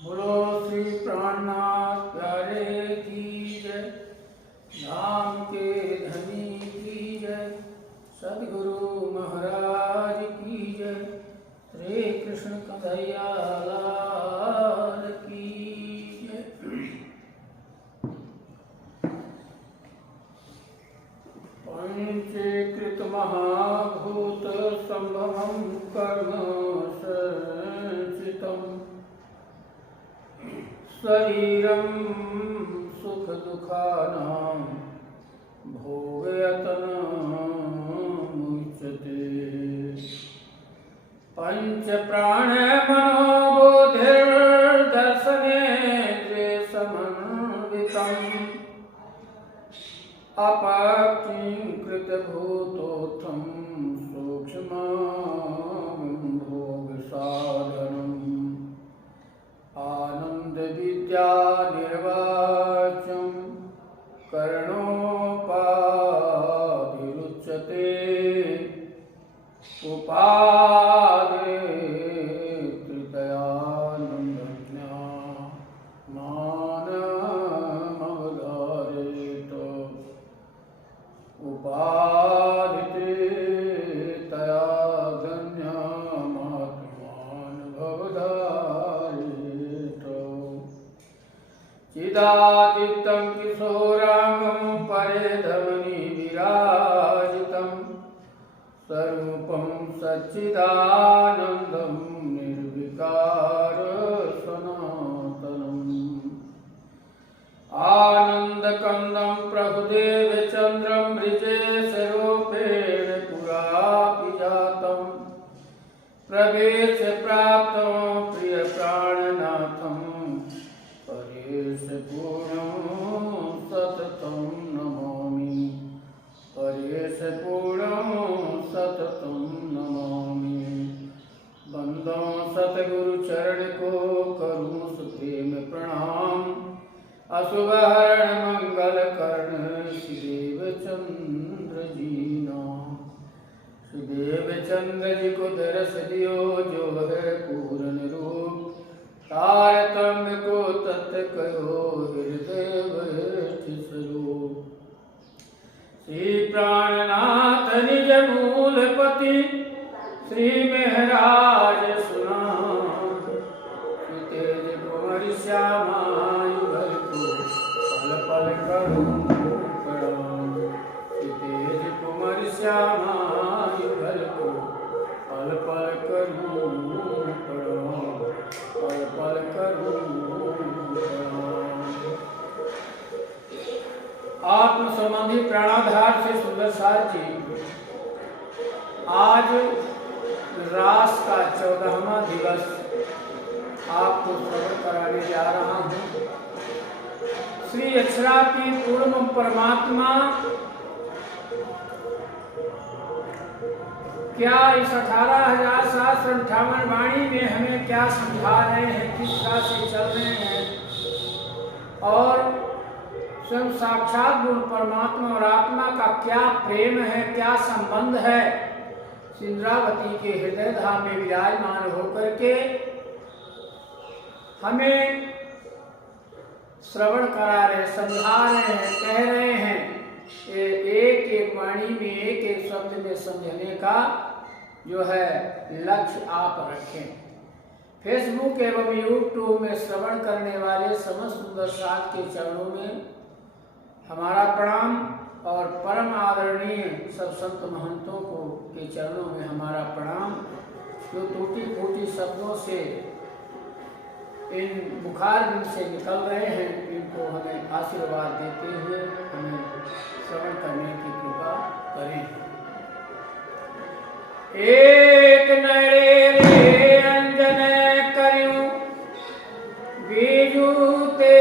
बोलो श्री प्राणनाथ प्यारे की जय, धाम के धनी की जय, सदगुरु महाराज की जय, श्री कृष्ण कन्हैया लाल की जय। पंचीकृत महाभूत संभवं कर्म संचितम् शरीरं सुख दुखानां भोगयतनमुच्यते। पंच प्राण मनोबुद्धिर्दर्शने समन्वितम् अपकीकृतभूतोत्थं सूक्ष्मं भोगसाधनम् आनंद विद्या निर्वाच्यं करणोपाधिरुच्यते। उपाधि तृतीयानन्दज्ञानमानमवधारयेत। उपाधि तया गण्यमात्मानं भवधारयेत। चिदादितं किशोरांगं परेधमनि विराजितं स्वरूपं सच्चिदानन्दं निर्विकार सनातनम्। आनन्दकन्दं प्रभुदेवचन्द्रं बृजेशरूपेण पुरापि जातं। प्रवेश प्राप्तं प्रियप्राणनाथं परेश पूर्णं सततं नमामि। परेश पूर्णं सततं नमामि। बंदों सतगुरु चरण को करूं सुप्रेम प्रणाम। अशुभ हरण मंगल कर्ण श्रीदेव चंद्र जी नाम। श्रीदेव चंद्र जी को दरस दियो जो है पूर्ण रूप। तारतम्य को तत् कहो हृदय स्वरूप। श्री प्राणनाथ निज मूलपति श्री महराज सुना। तेज कुंवर श्यामा युगल को पल पल करूं प्रणाम। तेज कुंवर श्यामा युगल को पल पल करूं प्रणाम। पल पल करूं प्रणाम। आत्म संबंधी प्राणाधार से सुंदर सार जी, आज रास का 14वां दिवस आपको श्रवण कराने जा रहा हूँ। श्री अक्षरा की पूर्ण परमात्मा क्या इस 18,758 वाणी में हमें क्या समझा रहे हैं, किस तरह से चल रहे हैं, और स्वयं साक्षात गुरु परमात्मा और आत्मा का क्या प्रेम है, क्या संबंध है। इंद्रावती के हृदय धाम में विराजमान होकर के हमें श्रवण करा रहे, समझा रहे हैं, कह रहे हैं। एक एक वाणी में एक एक शब्द में समझने का जो है लक्ष्य आप रखें। फेसबुक एवं यूट्यूब में श्रवण करने वाले समस्त सुंदर साथ के चरणों में हमारा प्रणाम, और परम आदरणीय सब संत महंतों को के चरणों में हमारा प्रणाम। जो टूटी फूटी शब्दों से इन बुखार दिन से निकल रहे हैं, इनको हमें आशीर्वाद देते हुए हमें श्रवण करने की कृपा करें। एक नरे अंजन करूं बीजू ते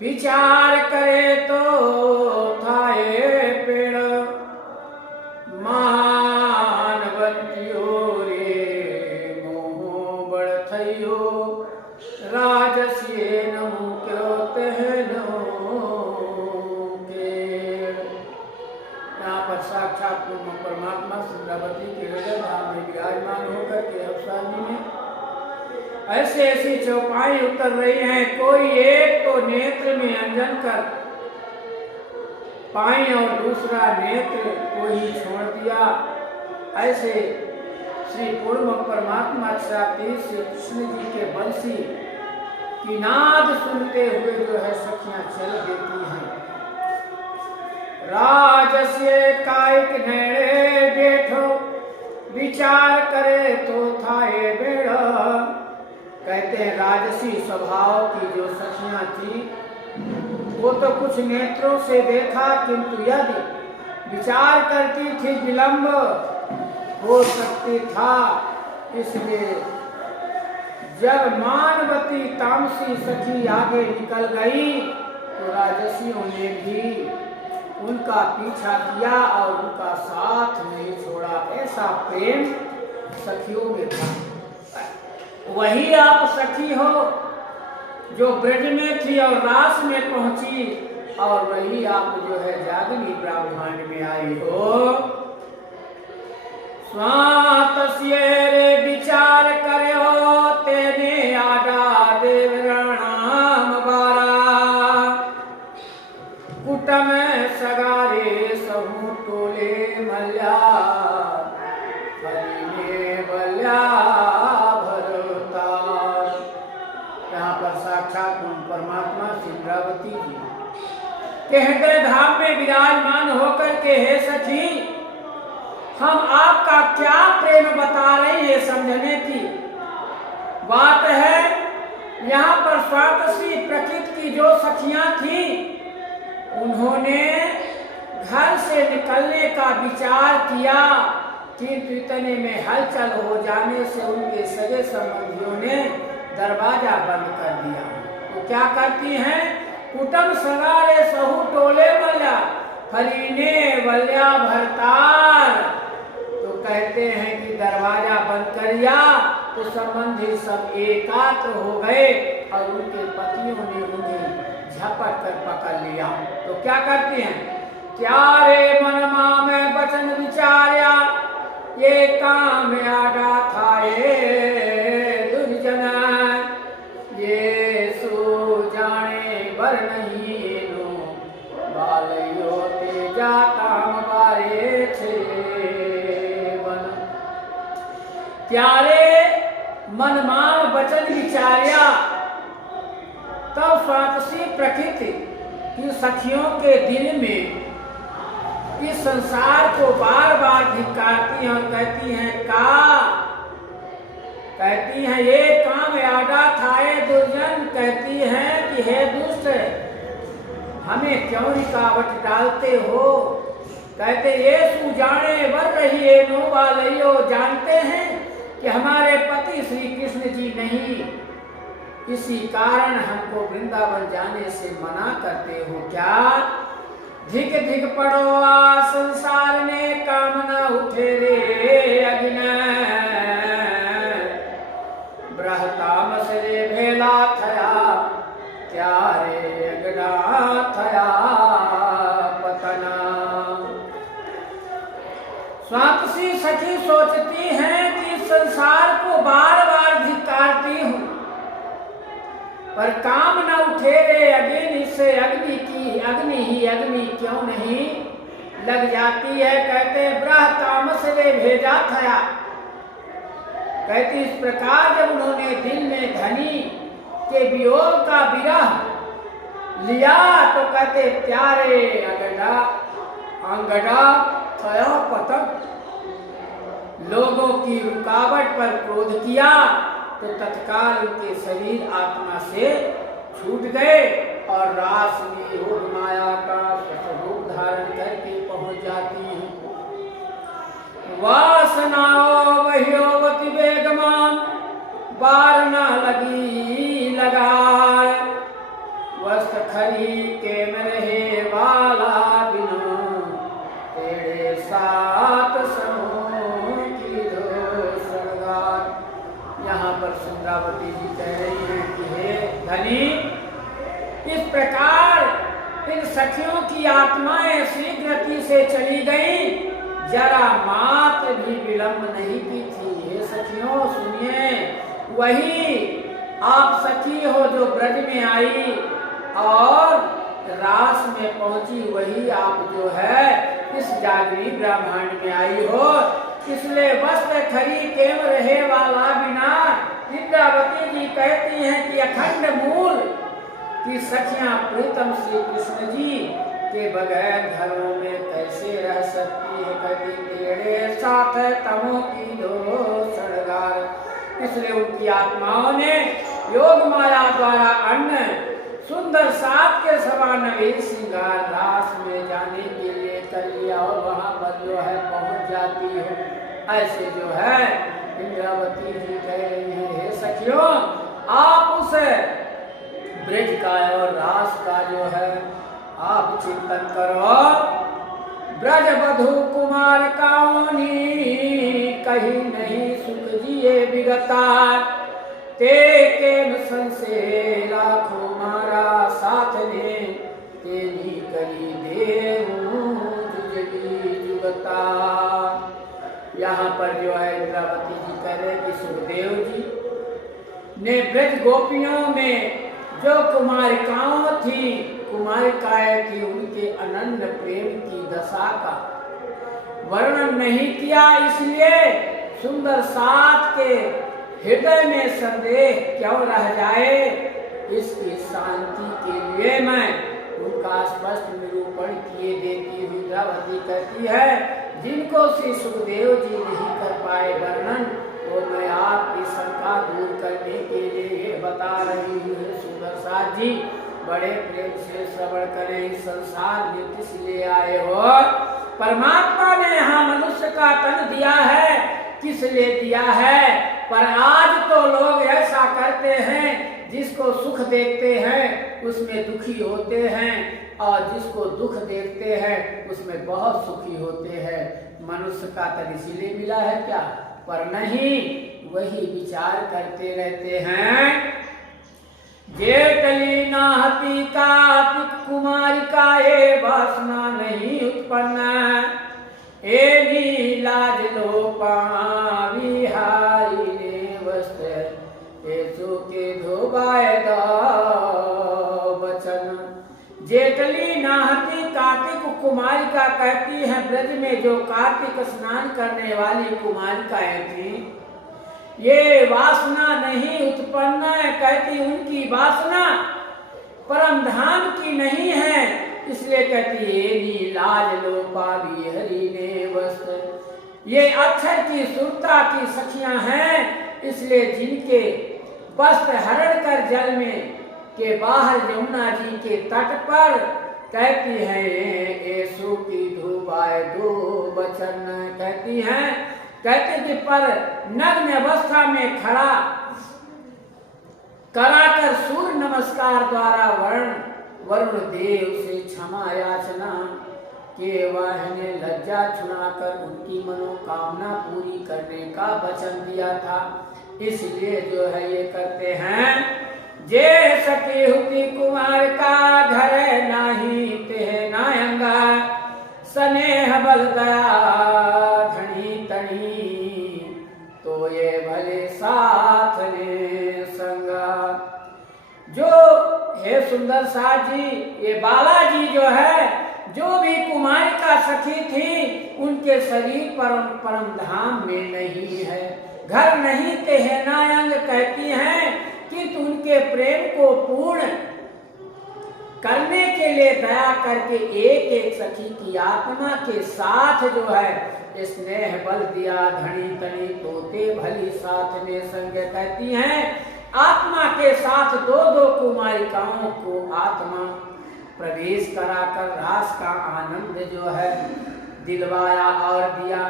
विचार करे तो थाए बलवंतियो रे मोह बड़ थयो राजसिए नमु क्यों तहनो के। यहाँ पर साक्षात परमात्मा सुंदरावती के हृदय धाम में विराजमान होकर के अवसानी में ऐसे ऐसी चौपाई उतर रही हैं। कोई एक तो नेत्र में अंजन कर पाई और दूसरा नेत्र को ही छोड़ दिया। ऐसे श्री पूर्ण परमात्मा श्री कृष्ण जी के बंसी की नाद सुनते हुए जो है सखियां चल देती हैं। राजस्य कायिक नैणे बैठो विचार करे तो थाए बेड़ा। कहते हैं राजसी स्वभाव की जो सखियां थी वो तो कुछ नेत्रों से देखा, किंतु यदि विचार करती थी विलंब हो सकती था। इसलिए जब मानवती तामसी सखी आगे निकल गई तो राजसियों ने भी उनका पीछा किया और उनका साथ नहीं छोड़ा। ऐसा प्रेम सखियों में था। वही आप सखी हो जो ब्रज में थी और रास में पहुंची, और वही आप जो है जागनी ब्रह्मांड में आई हो। स्वातस्य रे विचार करे हो तेने आडा देवराणाम बारा। कुटम सगारे सहु टोले मल्या हरिने बल्या भरतार। यहाँ पर साक्षात परमात्मा सिंद्रावती जी के हृदय धाम में विराजमान होकर के हे सखी हम आपका क्या प्रेम बता रहे हैं समझने की बात है। यहाँ पर स्वातसी प्रकृति की जो सखियां थी उन्होंने घर से निकलने का विचार किया, किंतु इतने में हलचल हो जाने से उनके सगे संबंधियों ने दरवाजा बंद कर दिया। तो क्या करती हैं? कुटम सगारे सहु टोले मल्या फरीने वल्या भरतार। तो कहते हैं कि दरवाजा बंद कर दिया तो संबंधी सब एकात्र हो गए और उनके पतियों ने उन्हें झपट कर पकड़ लिया। तो क्या करते हैं? क्या रे मनमा में वचन विचार्या ये काम आडा था ये दुर्जन। ये सो जाने बर नहीं नो बालियो ते जाता बारे छे बन। प्यारे मनमान वचन विचार्या तब स्वातसी प्रकृति की सखियों के दिल में इस संसार को बार बार धिक्कारती हैं और कहती हैं कहती हैं ये काम आडा थाए दुर्जन। कहती हैं कि हे दुष्ट हमें क्यों रुकावट डालते हो। कहते ये सुजाने वर रही है नो वालियो। जानते हैं कि हमारे पति श्री कृष्ण जी नहीं, इसी कारण हमको वृंदावन जाने से मना करते हो क्या। धिक धिक पड़ो आ संसार ने कामना उठे रे अग्न। ब्रहतामस रे भेला थया त्यारे अगना थया पतना। स्वातसी सखी सोचती हैं कि संसार को बार बार धिक्कारती हूँ पर काम न उठे रे अग्नि। इससे अग्नि ही अग्नि क्यों नहीं लग जाती है। कहते ब्रह तामस रे भेजा थया। कहती इस प्रकार जब उन्होंने दिल में धनी के वियोग का विरह लिया तो कहते प्यारे अंगड़ा थया पतक। लोगों की रुकावट पर क्रोध किया तो तत्काल उनके शरीर आत्मा से छूट गए और रास में योग माया का स्वरूप धारण करके पहुंच जाती है। वासनाओ वह्योवती वेगमान बार न लगी लगाए। वस्त्र खरी के में रहे वाला बिना तेरे साथ समूह की प्रकार इन सखियों की आत्माएं शीघ्र गति से चली गई, जरा मात्र भी विलंब नहीं की थी। हे सखियों सुनिए, वही आप सखी हो जो ब्रज में आई और रास में पहुंची, वही आप जो है इस जागरी ब्रह्मांड में आई हो। इसलिए वस्त्र खरी केम रहे वाला बिना, इंद्रावती जी कहती हैं कि अखंड मूल की सखियां प्रीतम श्री कृष्ण जी के बगैर घरों में कैसे रह सकती है। कभी तेरे साथ तमो की दो सड़गार। इसलिए उनकी आत्माओं ने योग माया द्वारा अन्न सुंदर सात के सवा नवीन श्रृंगार रास में जाने के लिए कर लिया और वहां पर जो है पहुंच जाती है। ऐसे जो है इंद्रावती जी कह रही है, हे सखियों आप उस ब्रज का और रास का जो है आप चिंतन करो। ब्रज बधु कुमार काउनी कहीं नहीं सुख जिए विगता, ते के संसे लाखों मारा साथ ने तेनी करी देहूं जुगली जुगता। यहाँ पर जो है इंद्रावती जी कह रहे कि सुखदेव जी ने ब्रज गोपियों में जो कुमारिकाओं थी, कुमारिकाएं थी, उनके अनंत प्रेम की दशा का वर्णन नहीं किया। इसलिए सुंदर साथ के हृदय में संदेह क्यों रह जाए, इसकी शांति के लिए मैं उनका स्पष्ट निरूपण किए देती हूँ। इंद्रावती कहती है जिनको श्री सुखदेव जी नहीं कर पाए वर्णन, वो मैं आपकी शंका दूर करने के लिए ये बता रही हूँ। सुंदर साथ जी बड़े प्रेम से श्रवण करें, इस संसार में किस लिए आए हो। परमात्मा ने यहाँ मनुष्य का तन दिया है, किस लिए दिया है। पर आज तो लोग ऐसा करते हैं, जिसको सुख देखते हैं उसमें दुखी होते हैं, और जिसको दुख देखते हैं उसमें बहुत सुखी होते हैं। मनुष्य का तन इसीलिए मिला है क्या? पर नहीं, वही विचार करते रहते हैं। जेठली नाहती कार्तिक कुमारिका ये वासना नहीं उत्पन्न, एगी लाज लोपा विहारी ने वस्त्र ऐसो के धोबाए वचन। जेठली नाहती कार्तिक कुमारिका कहती है ब्रज में जो कार्तिक स्नान करने वाली कुमारिकाएं थी, ये वासना नहीं उत्पन्न है। कहती उनकी वासना परम धाम की नहीं है, इसलिए कहती है लाज लोपा हरि ने वस्त्र। ये अक्षर की सुरता की सखियां हैं, इसलिए जिनके वस्त्र हरण कर जल में के बाहर यमुना जी के तट पर कहती हैं ऐसो की धोबाए दो वचन। कहती हैं कहते कि पर नग्न अवस्था में खड़ा कराकर सूर्य नमस्कार द्वारा वरुण देव से क्षमा याचना के वाहने लज्जा छुड़ाकर उनकी मनोकामना पूरी करने का वचन दिया था। इसलिए जो है ये करते हैं। जे सती हुती कुमार का घर नाही ते नायंगा, स्नेह बल दया धनी तनी, तो ये भले साथ ने संगा। जो हे सुंदर साथ जी, ये बालाजी जो है, जो भी कुमारिका सखी थी, उनके शरीर परम धाम में नहीं है, घर नहीं ते है नायंग। कहती हैं कि उनके प्रेम को पूर्ण करने के लिए दया करके एक एक सखी की आत्मा के साथ जो है स्नेह बल दिया धनी तनी, तोते भली साथ में संग। कहती हैं आत्मा के साथ दो दो कुमारिकाओं को आत्मा प्रवेश कराकर रास का आनंद जो है दिलवाया और दिया।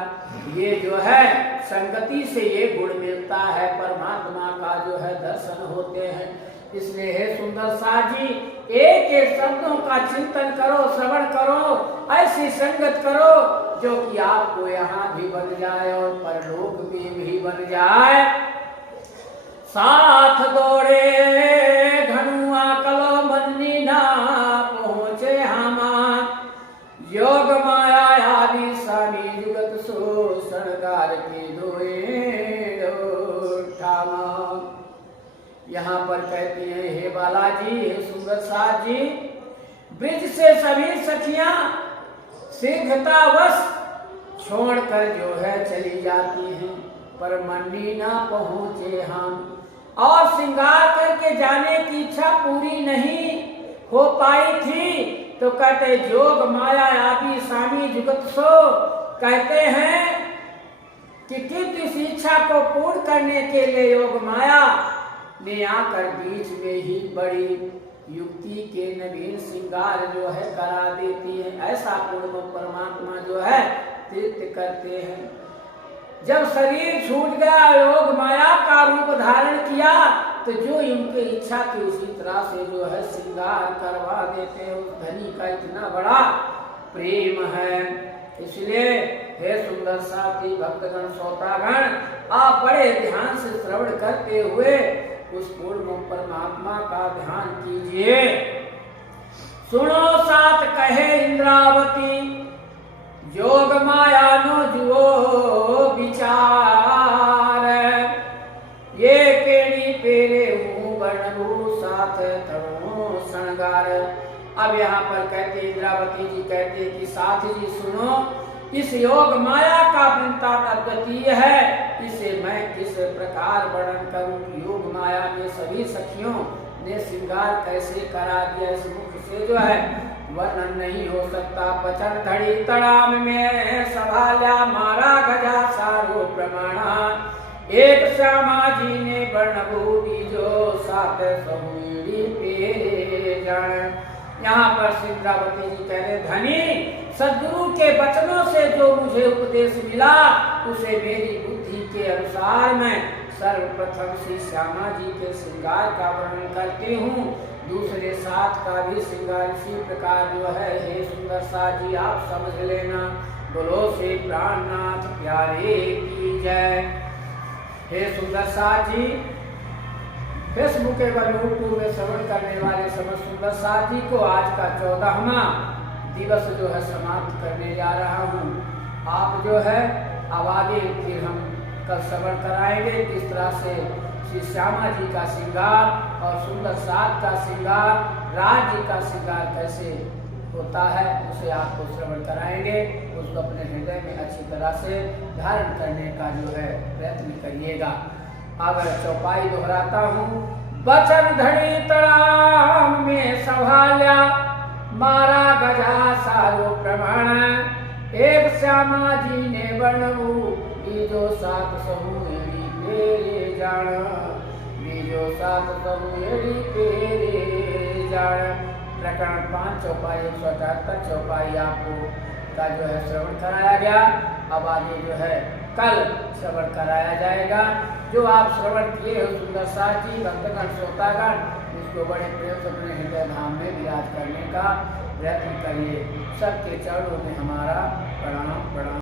ये जो है संगति से ये गुण मिलता है, परमात्मा का जो है दर्शन होते हैं। इसलिए हे सुंदर साथ जी, एक एक शब्दों का चिंतन करो, श्रवण करो, ऐसी संगत करो जो कि आपको यहाँ भी बन जाए और परलोक में भी बन जाए। साथ दौड़े धनुआ कलो मन्नी ना सो शृंगार के दोए ठामा। यहाँ पर कहती हैं, हे बालाजी, हे सुंदर साथ जी, ब्रिज से सभी सखियां शीघ्रतावश छोड़कर जो है चली जाती हैं, पर मंडी ना पहुंचे हम, और श्रृंगार करके जाने की इच्छा पूरी नहीं हो पाई थी। तो कहते जोग माया आदि स्वामी जुगत सो, कहते हैं कि इस इच्छा को पूर्ण करने के लिए योग माया ने आकर बीच में ही बड़ी युक्ति के नवीन श्रृंगार जो है करा देती है। ऐसा पूर्ण परमात्मा जो है तीर्थ करते हैं। जब शरीर छूट गया, योग माया का रूप धारण किया, तो जो इनकी इच्छा थी उसी तरह से जो है श्रृंगार करवा देते हैं। उस धनी का इतना बड़ा प्रेम है। इसलिए हे सुंदर साथी भक्तगण श्रोतागण, आप बड़े ध्यान से श्रवण करते हुए उस पूर्ण परमात्मा का ध्यान कीजिए। सुनो साथ कहे इंद्रावती, जोग माया नो जुओ विचार, ये केड़ी पेरे हूँ बनू साथ तड़ो शृंगार। अब यहाँ पर कहते इंद्रावती जी कहते कि साथ जी सुनो, इस योग माया का वृत्तांत अद्वितीय है, इसे मैं किस प्रकार वर्णन करूं। योग माया में सभी सखियों ने श्रृंगार कैसे करा दिया, इस मुख से जो है वर्णन नहीं हो सकता। पचन धड़ी तड़ाम में संभाल्या मारा गजा सारो प्रमाणा, एक श्यामा जी ने वर्णभू बीजो सात सहुड़ी पे जान। यहाँ पर इंद्रावती जी कह रहे, धनी सदगुरु के वचनों से जो मुझे उपदेश मिला, उसे मेरी बुद्धि के अनुसार मैं सर्वप्रथम श्री श्यामा जी के श्रृंगार का वर्णन करती हूँ। दूसरे साथ का भी श्रृंगार इसी प्रकार जो है। हे सुंदर साथ जी आप समझ लेना। बोलो श्री प्राणनाथ प्यारे की जय। हे सुंदर साथ जी, फेसबुक एवं यूट्यूब में श्रवण करने वाले समस्त सुंदर साथ जी को आज का 14वां दिवस जो है समाप्त करने जा रहा हूँ। आप जो है अब आगे फिर हम कल श्रवण कराएंगे किस तरह से श्री श्यामा जी का श्रृंगार और सुंदर साथ का श्रृंगार, राज जी का श्रृंगार कैसे होता है, उसे आपको श्रवण कराएंगे। उसको अपने हृदय में अच्छी तरह से धारण करने का जो है प्रयत्न करिएगा। अगर चौपाई दोहराता हूँ, बचन धड़ी तड़ाम में संभाल्या मारा गजा सारो प्रमाण, एक श्यामा जी ने वर्णवू बीजो सात समूहेरी पेरे जान, बीजो सात समूहेरी पेरे जान। प्रकरण 5 चौपाई 178 चौपाई आपको का जो है श्रवण कराया गया। अब आगे जो है कल श्रवण कराया जाएगा। जो आप श्रवण किए हो सुंदर साथ जी भक्तगण श्रोतागण, इसको बड़े प्रेम से अपने हृदय धाम में विराज करने का प्रयत्न करिए। सबके चरणों में हमारा प्रणाम प्रणाम।